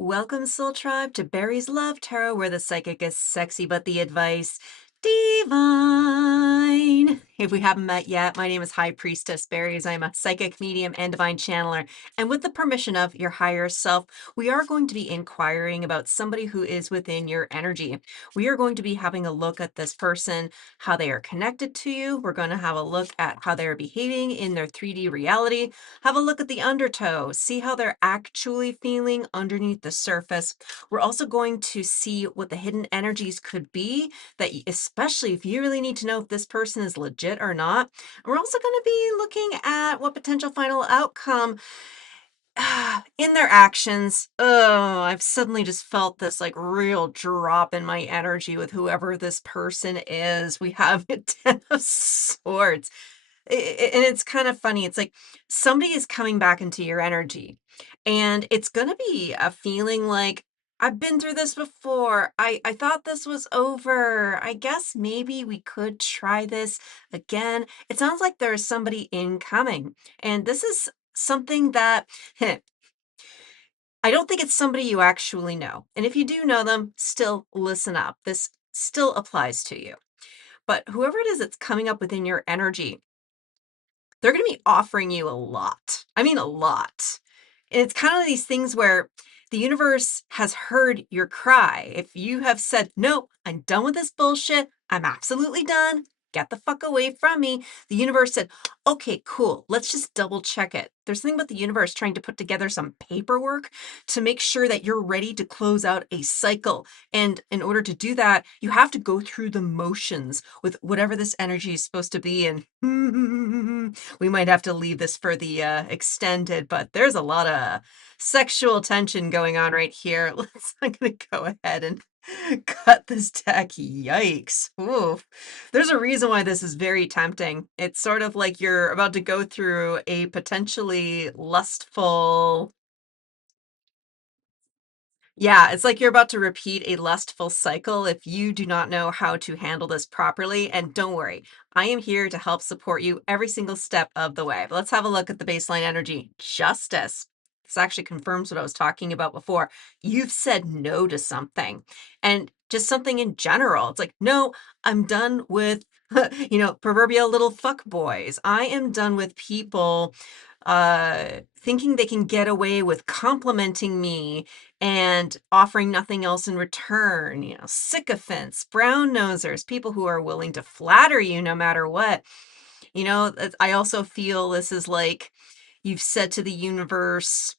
Welcome, Soul Tribe, to Barry's Love Tarot, where the psychic is sexy, but the advice divine. If we haven't met yet, my name is High Priestess Berries. I'm a psychic medium and divine channeler. And with the permission of your higher self, we are going to be inquiring about somebody who is within your energy. We are going to be having a look at this person, how they are connected to you. We're going to have a look at how they're behaving in their 3D reality. Have a look at the undertow, see how they're actually feeling underneath the surface. We're also going to see what the hidden energies could be that, especially if you really need to know if this person is legit or not. We're also going to be looking at what potential final outcome in their actions. Oh, I've suddenly just felt this like real drop in my energy with whoever this person is. We have a Ten of Swords. And it's kind of funny. It's like somebody is coming back into your energy, and it's going to be a feeling like, I've been through this before. I thought this was over. I guess maybe we could try this again. It sounds like there's somebody incoming. And this is something that I don't think it's somebody you actually know. And if you do know them, still listen up. This still applies to you. But whoever it is that's coming up within your energy, they're going to be offering you a lot. I mean, a lot. And it's kind of these things where the universe has heard your cry. If you have said, no, I'm done with this bullshit, I'm absolutely done, get the fuck away from me, the universe said, okay, cool, let's just double check it. There's something about the universe trying to put together some paperwork to make sure that you're ready to close out a cycle. And in order to do that, you have to go through the motions with whatever this energy is supposed to be. And we might have to leave this for the extended, but there's a lot of sexual tension going on right here. I'm going to go ahead and cut this deck. Yikes. Ooh. There's a reason why this is very tempting. It's sort of like you're about to go through a potentially lustful. Yeah, it's like you're about to repeat a lustful cycle if you do not know how to handle this properly. And don't worry, I am here to help support you every single step of the way. But let's have a look at the baseline energy. Justice. This actually confirms what I was talking about before. You've said no to something, and just something in general. It's like, no, I'm done with, proverbial little fuck boys. I am done with people thinking they can get away with complimenting me and offering nothing else in return. Sycophants, brown nosers, people who are willing to flatter you no matter what. I also feel this is like you've said to the universe,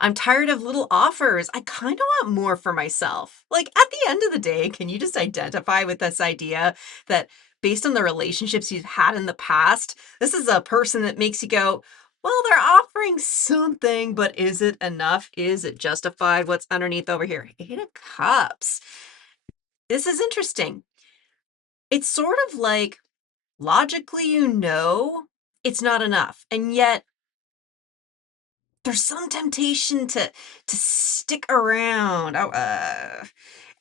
I'm tired of little offers. I kind of want more for myself. Like, at the end of the day, can you just identify with this idea that based on the relationships you've had in the past, this is a person that makes you go, well, they're offering something, but is it enough? Is it justified? What's underneath over here? Eight of Cups. This is interesting. It's sort of like logically, it's not enough. And yet there's some temptation to stick around.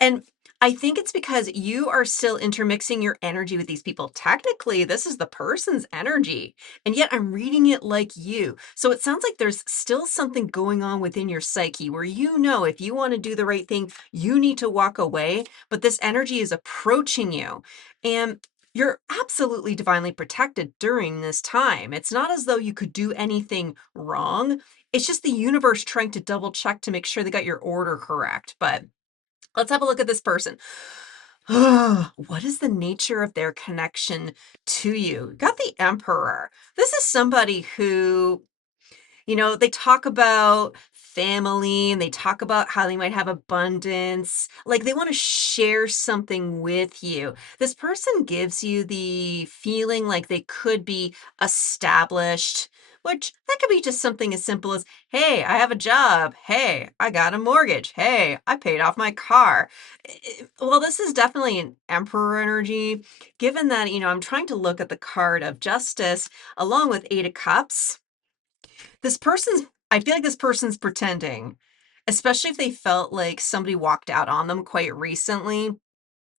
And I think it's because you are still intermixing your energy with these people. Technically, this is the person's energy, and yet I'm reading it like you. So it sounds like there's still something going on within your psyche where if you want to do the right thing, you need to walk away, but this energy is approaching you. And you're absolutely divinely protected during this time. It's not as though you could do anything wrong. It's just the universe trying to double check to make sure they got your order correct. But let's have a look at this person. What is the nature of their connection to you? Got the Emperor. This is somebody who, they talk about family and they talk about how they might have abundance. Like they want to share something with you. This person gives you the feeling like they could be established, which that could be just something as simple as, hey, I have a job. Hey, I got a mortgage. Hey, I paid off my car. Well, this is definitely an emperor energy, given that, I'm trying to look at the card of justice along with Eight of Cups. I feel like this person's pretending, especially if they felt like somebody walked out on them quite recently.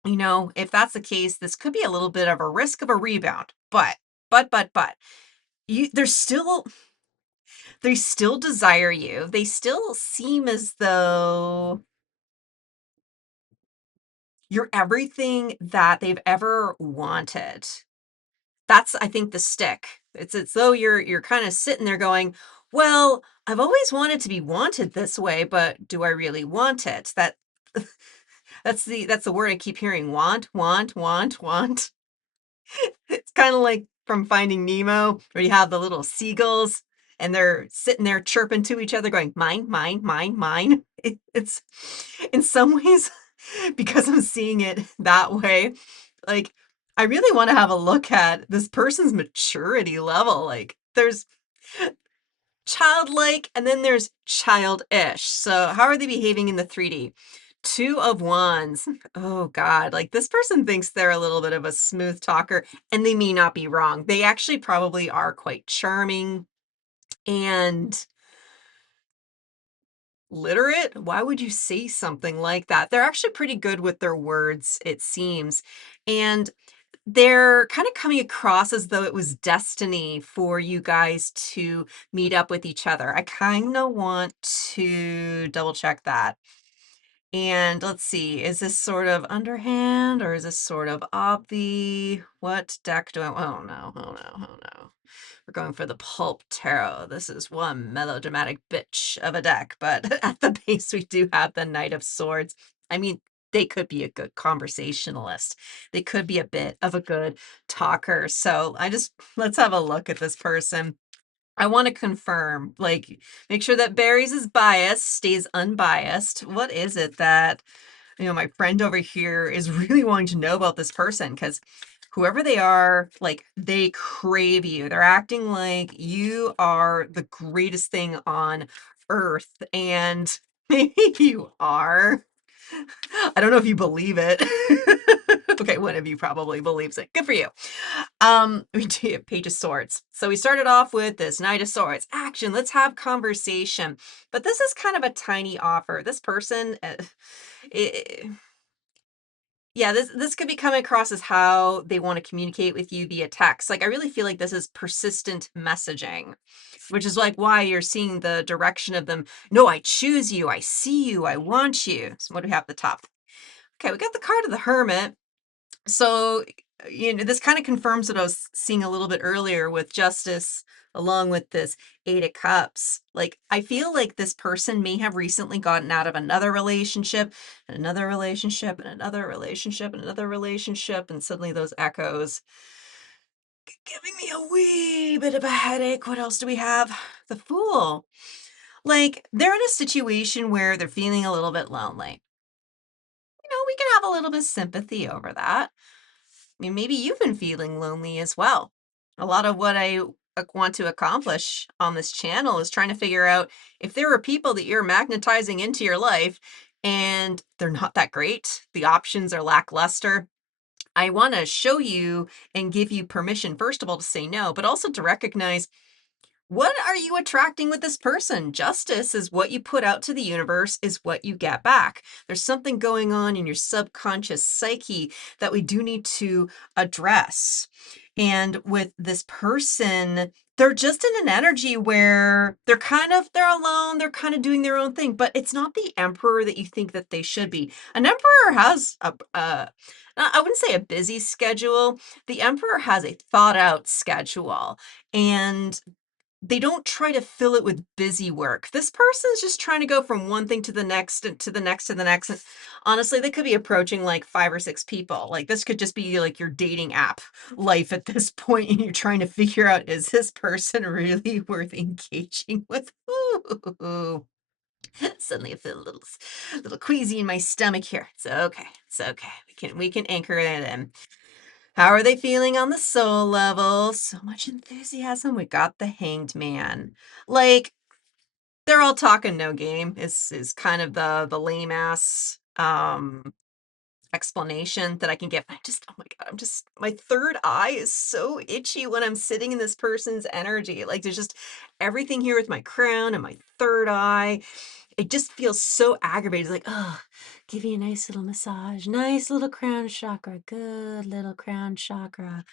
If that's the case, this could be a little bit of a risk of a rebound. But, you, there's still They still desire you. They still seem as though you're everything that they've ever wanted. That's, I think, the stick. It's though you're kinda sitting there going, "Well, I've always wanted to be wanted this way, but do I really want it?" That's the word I keep hearing, want, want, want, want. It's kinda like from Finding Nemo, where you have the little seagulls, and they're sitting there chirping to each other going, "Mine, mine, mine, mine." It's in some ways, because I'm seeing it that way, like, I really wanna have a look at this person's maturity level, like, there's childlike, and then there's childish. So how are they behaving in the 3D? Two of wands. Oh God, like this person thinks they're a little bit of a smooth talker, and they may not be wrong. They actually probably are quite charming and literate. Why would you say something like that? They're actually pretty good with their words, it seems. And they're kind of coming across as though it was destiny for you guys to meet up with each other. I kind of want to double check that. And let's see, is this sort of underhand or is this sort of obvi? What deck do I? Oh no, oh no, oh no. We're going for the pulp tarot. This is one melodramatic bitch of a deck, but at the base we do have the Knight of Swords. I mean, they could be a good conversationalist. They could be a bit of a good talker. So let's have a look at this person. I want to confirm, like, make sure that Barry's bias stays unbiased. What is it that, my friend over here is really wanting to know about this person? Because whoever they are, like, they crave you. They're acting like you are the greatest thing on earth. And maybe you are. I don't know if you believe it. Okay, one of you probably believes it. Good for you. We do have Page of Swords. So we started off with this Knight of Swords. Action, let's have conversation. But this is kind of a tiny offer. This person, eh, yeah, this could be coming across as how they want to communicate with you via text. Like I really feel like this is persistent messaging, which is like why you're seeing the direction of them. No, I choose you. I see you. I want you. So what do we have at the top? Okay, we got the card of the Hermit. So, this kind of confirms what I was seeing a little bit earlier with Justice, along with this Eight of Cups. Like, I feel like this person may have recently gotten out of another relationship, and another relationship, and another relationship, and another relationship, and suddenly those echoes giving me a wee bit of a headache. What else do we have? The Fool. Like, they're in a situation where they're feeling a little bit lonely. We can have a little bit of sympathy over that. I mean, maybe you've been feeling lonely as well. A lot of what I want to accomplish on this channel is trying to figure out if there are people that you're magnetizing into your life and they're not that great, the options are lackluster. I want to show you and give you permission, first of all, to say no, but also to recognize what are you attracting with this person? Justice is what you put out to the universe, is what you get back. There's something going on in your subconscious psyche that we do need to address. And with this person, they're just in an energy where they're alone, they're kind of doing their own thing, but it's not the emperor that you think that they should be. An emperor has I wouldn't say a busy schedule. The emperor has a thought out schedule. And they don't try to fill it with busy work. This person's just trying to go from one thing to the next and to the next to the next. And honestly, they could be approaching like 5 or 6 people. Like this could just be like your dating app life at this point, and you're trying to figure out, is this person really worth engaging with? Ooh. Suddenly I feel a little queasy in my stomach here. It's okay. It's okay. We can anchor it in. How are they feeling on the soul level? So much enthusiasm. We got the Hanged Man. Like, they're all talking no game is kind of the lame ass explanation that I can give. Oh my God, my third eye is so itchy when I'm sitting in this person's energy. Like there's just everything here with my crown and my third eye. It just feels so aggravated. Like, oh, give you a nice little massage. Nice little crown chakra. Good little crown chakra.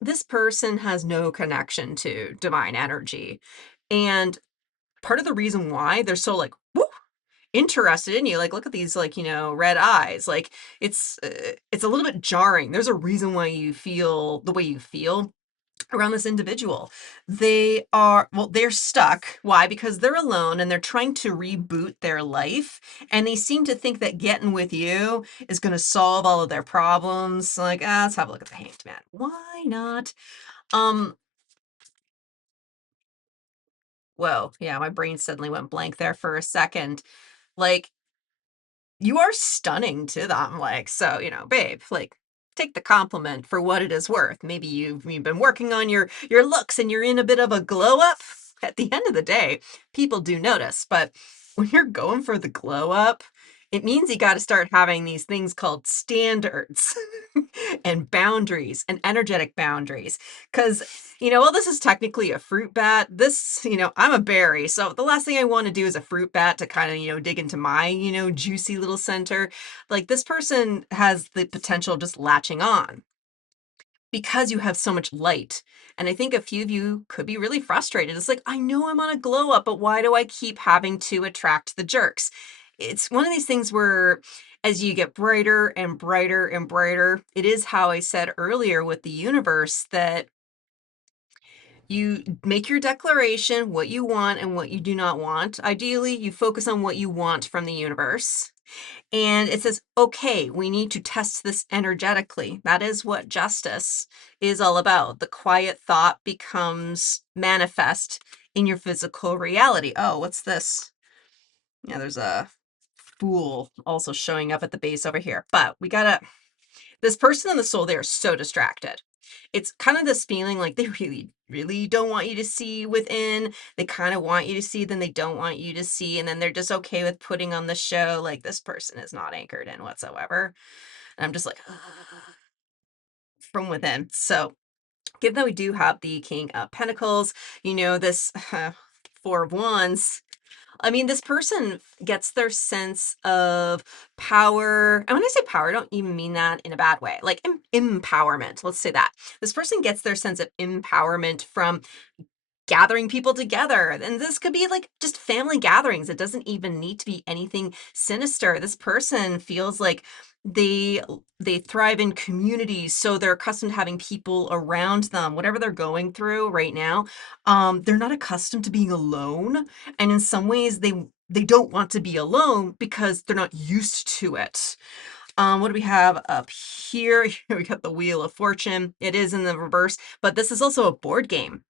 This person has no connection to divine energy. And part of the reason why they're so like, woo, interested in you, like, look at these, like, red eyes. Like, it's a little bit jarring. There's a reason why you feel the way you feel around this individual. They're stuck. Why? Because they're alone and they're trying to reboot their life. And they seem to think that getting with you is going to solve all of their problems. Like, let's have a look at the hanged man. Why not? Um, Whoa, yeah, my brain suddenly went blank there for a second. Like, you are stunning to them. Like, so, babe, like, take the compliment for what it is worth. Maybe you've been working on your looks and you're in a bit of a glow up. At the end of the day, people do notice, but when you're going for the glow up, it means you got to start having these things called standards and boundaries and energetic boundaries. Because, well, this is technically a fruit bat. I'm a berry. So the last thing I want to do is a fruit bat to kind of, dig into my, juicy little center. Like, this person has the potential of just latching on because you have so much light. And I think a few of you could be really frustrated. It's like, I know I'm on a glow up, but why do I keep having to attract the jerks? It's one of these things where as you get brighter and brighter and brighter, it is how I said earlier with the universe that you make your declaration, what you want and what you do not want. Ideally, you focus on what you want from the universe. And it says, okay, we need to test this energetically. That is what justice is all about. The quiet thought becomes manifest in your physical reality. Oh, what's this? Yeah, there's a fool also showing up at the base over here. But this person in the soul, they are so distracted. It's kind of this feeling like they really, really don't want you to see within. They kind of want you to see, then they don't want you to see. And then they're just okay with putting on the show like this person is not anchored in whatsoever. And I'm just like, from within. So, given that we do have the King of Pentacles, this Four of Wands, I mean, this person gets their sense of power. And when I say power, I don't even mean that in a bad way, like empowerment. Let's say that. This person gets their sense of empowerment from gathering people together. And this could be like just family gatherings. It doesn't even need to be anything sinister. This person feels like they thrive in communities, so they're accustomed to having people around them whatever they're going through right now. They're not accustomed to being alone, and in some ways they don't want to be alone because they're not used to it. What do we have up here? We got the Wheel of Fortune. It is in the reverse, but this is also a board game.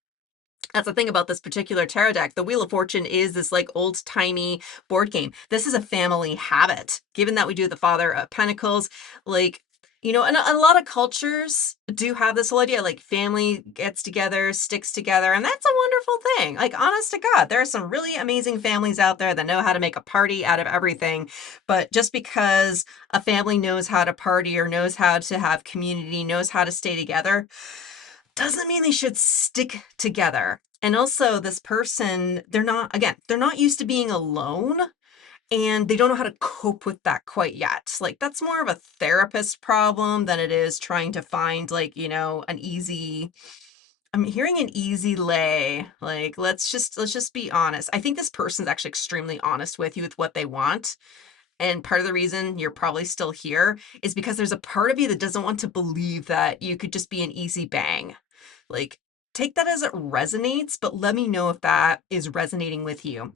That's the thing about this particular tarot deck. The Wheel of Fortune is this like old-timey board game. This is a family habit. Given that we do the Father of Pentacles, like, and a lot of cultures do have this whole idea, like family gets together, sticks together, and that's a wonderful thing. Like, honest to God, there are some really amazing families out there that know how to make a party out of everything. But just because a family knows how to party or knows how to have community, knows how to stay together, doesn't mean they should stick together. And also this person, they're not used to being alone and they don't know how to cope with that quite yet. Like, that's more of a therapist problem than it is trying to find like, I'm hearing an easy lay. Like, let's just be honest. I think this person's actually extremely honest with you with what they want. And part of the reason you're probably still here is because there's a part of you that doesn't want to believe that you could just be an easy bang. Like, take that as it resonates, but let me know if that is resonating with you.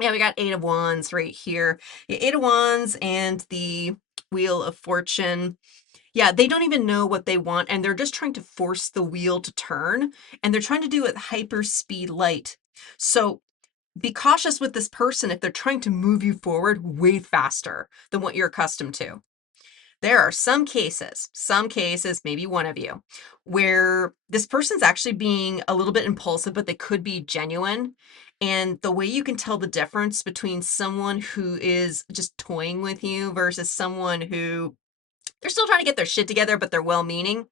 Yeah, we got Eight of Wands right here. Yeah, Eight of Wands and the Wheel of Fortune. Yeah, they don't even know what they want, and they're just trying to force the wheel to turn, and they're trying to do it hyper speed light. So be cautious with this person if they're trying to move you forward way faster than what you're accustomed to. There are some cases, maybe one of you, where this person's actually being a little bit impulsive, but they could be genuine. And the way you can tell the difference between someone who is just toying with you versus someone who they're still trying to get their shit together, but they're well meaning.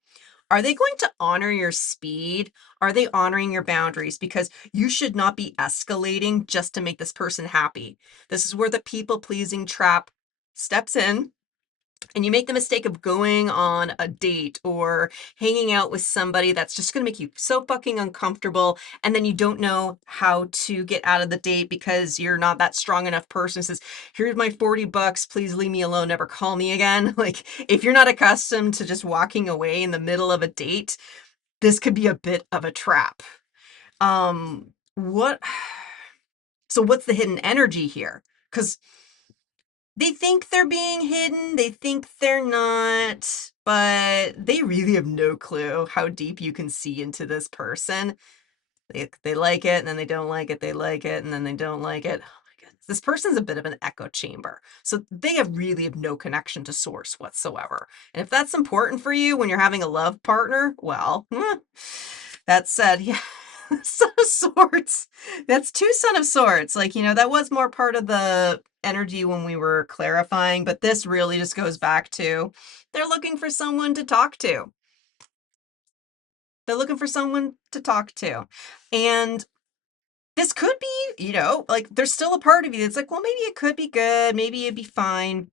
Are they going to honor your speed? Are they honoring your boundaries? Because you should not be escalating just to make this person happy. This is where the people pleasing trap steps in. and you make the mistake of going on a date or hanging out with somebody that's just going to make you so fucking uncomfortable, and then you don't know how to get out of the date because you're not that strong enough person who says, here's my $40, please leave me alone, never call me again. Like, if you're not accustomed to just walking away in the middle of a date, this could be a bit of a trap. What so what's the hidden energy here? Because they think they're being hidden, they think they're not, but they really have no clue how deep you can see into this person. They like it, and then they don't like it, they like it, and then they don't like it. Oh my goodness. This person's a bit of an echo chamber. So they really have no connection to source whatsoever. And if that's important for you when you're having a love partner, well, that said, yeah, Son of Swords. That's two Son of Swords. Like, that was more part of the energy when we were clarifying, but this really just goes back to they're looking for someone to talk to. They're looking for someone to talk to. And this could be, like there's still a part of you that's like, well, maybe it could be good, maybe it'd be fine.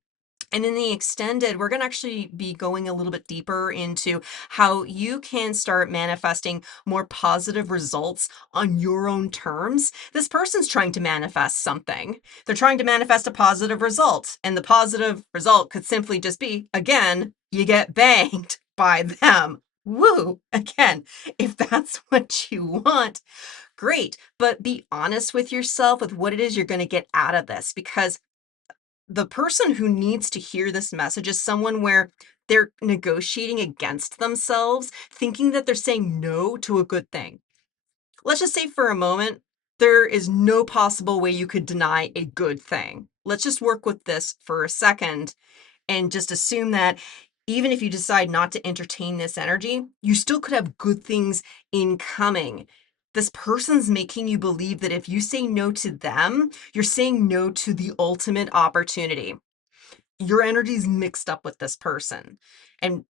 And in the extended, we're going to actually be going a little bit deeper into how you can start manifesting more positive results on your own terms. This person's trying to manifest something. They're trying to manifest a positive result. And the positive result could simply just be, again, you get banged by them. Woo! Again, if that's what you want, great. But be honest with yourself with what it is you're going to get out of this, because the person who needs to hear this message is someone where they're negotiating against themselves, thinking that they're saying no to a good thing. Let's just say for a moment, there is no possible way you could deny a good thing. Let's just work with this for a second and just assume that even if you decide not to entertain this energy, you still could have good things incoming. This person's making you believe that if you say no to them, you're saying no to the ultimate opportunity. Your energy's mixed up with this person. And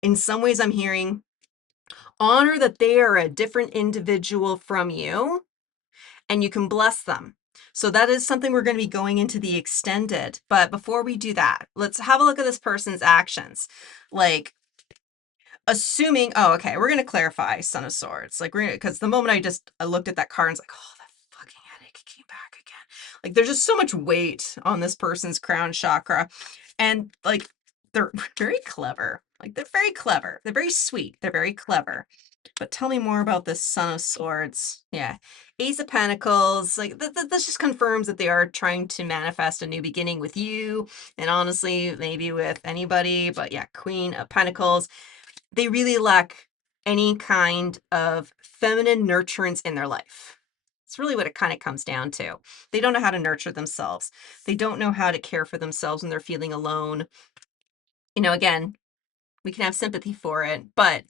in some ways, I'm hearing honor that they are a different individual from you and you can bless them. So that is something we're going to be going into the extended. But before we do that, let's have a look at this person's actions. Like, assuming, oh, okay, we're going to clarify Son of Swords. Like, because the moment I looked at that card and was like, oh, that fucking headache came back again. Like, there's just so much weight on this person's crown chakra. And, like, they're very clever. Like, they're very clever. They're very sweet. They're very clever. But tell me more about this Son of Swords. Yeah. Ace of Pentacles. Like, this just confirms that they are trying to manifest a new beginning with you. And honestly, maybe with anybody. But yeah, Queen of Pentacles. They really lack any kind of feminine nurturance in their life. It's really what it kind of comes down to. They don't know how to nurture themselves. They don't know how to care for themselves when they're feeling alone. Again, we can have sympathy for it, but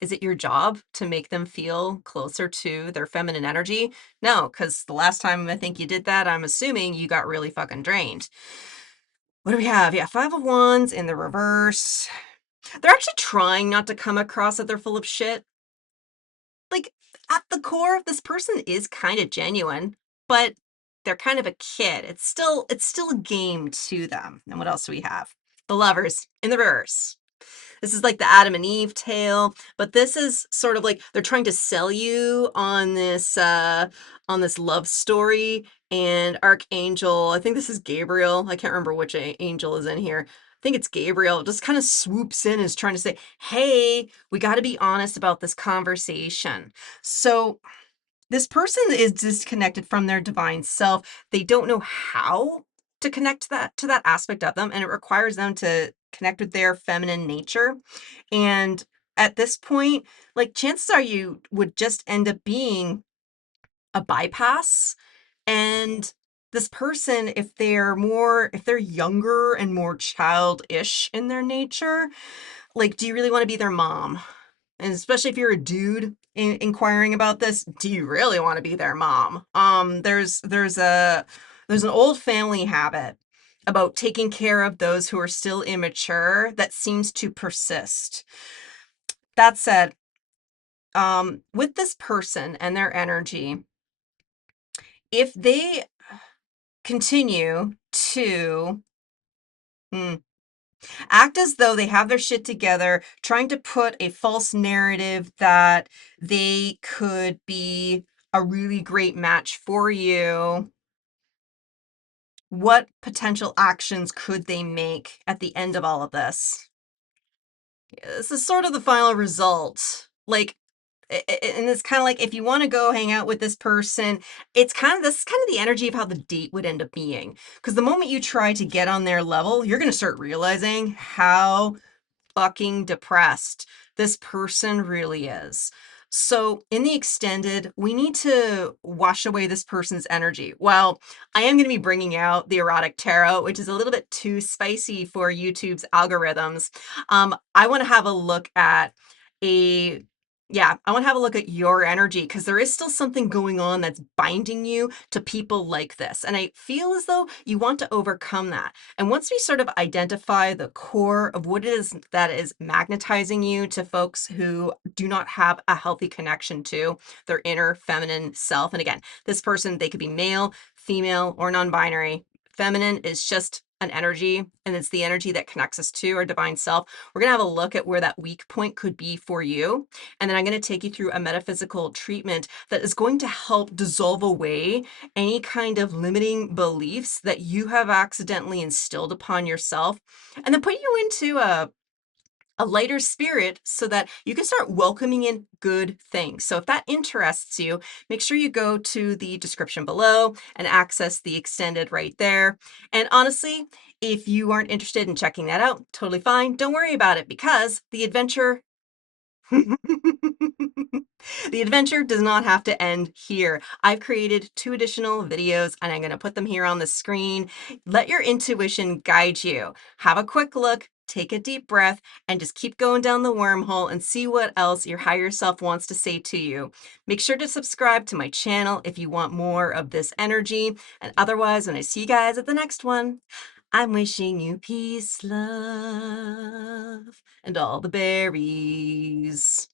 is it your job to make them feel closer to their feminine energy? No, because the last time I think you did that, I'm assuming you got really fucking drained. What do we have? Yeah, Five of Wands in the reverse. They're actually trying not to come across that they're full of shit. Like, at the core, this person is kind of genuine, but they're kind of a kid. It's still a game to them. And what else do we have? The Lovers in the reverse. This is like the Adam and Eve tale, but this is sort of like they're trying to sell you on this love story. And Archangel, I think this is Gabriel. I can't remember which angel is in here. I think it's Gabriel, just kind of swoops in and is trying to say, hey, we got to be honest about this conversation. So this person is disconnected from their divine self. They don't know how to connect to that aspect of them, and it requires them to connect with their feminine nature. And at this point, like, chances are you would just end up being a bypass. And this person, if they're younger and more childish in their nature, like, do you really want to be their mom? And especially if you're a dude inquiring about this, do you really want to be their mom? There's an old family habit about taking care of those who are still immature that seems to persist. That said, with this person and their energy, if they continue to Act as though they have their shit together, trying to put a false narrative that they could be a really great match for you. What potential actions could they make at the end of all of this? This is sort of the final result. Like, and it's kind of like if you want to go hang out with this person, it's kind of this is kind of the energy of how the date would end up being. Because the moment you try to get on their level, you're going to start realizing how fucking depressed this person really is. So, in the extended, we need to wash away this person's energy. Well, I am going to be bringing out the erotic tarot, which is a little bit too spicy for YouTube's algorithms. I want to have a look at a yeah, I want to have a look at your energy because there is still something going on that's binding you to people like this. And I feel as though you want to overcome that. And once we sort of identify the core of what it is that is magnetizing you to folks who do not have a healthy connection to their inner feminine self, and again, this person, they could be male, female, or non binary. Feminine is just an energy, and it's the energy that connects us to our divine self. We're going to have a look at where that weak point could be for you. And then I'm going to take you through a metaphysical treatment that is going to help dissolve away any kind of limiting beliefs that you have accidentally instilled upon yourself, and then put you into a lighter spirit so that you can start welcoming in good things. So if that interests you, make sure you go to the description below and access the extended right there. And honestly, if you aren't interested in checking that out, totally fine. Don't worry about it because the adventure the adventure does not have to end here. I've created 2 additional videos and I'm going to put them here on the screen. Let your intuition guide you. Have a quick look, take a deep breath, and just keep going down the wormhole and see what else your higher self wants to say to you. Make sure to subscribe to my channel if you want more of this energy. And otherwise, when I see you guys at the next one, I'm wishing you peace, love, and all the berries.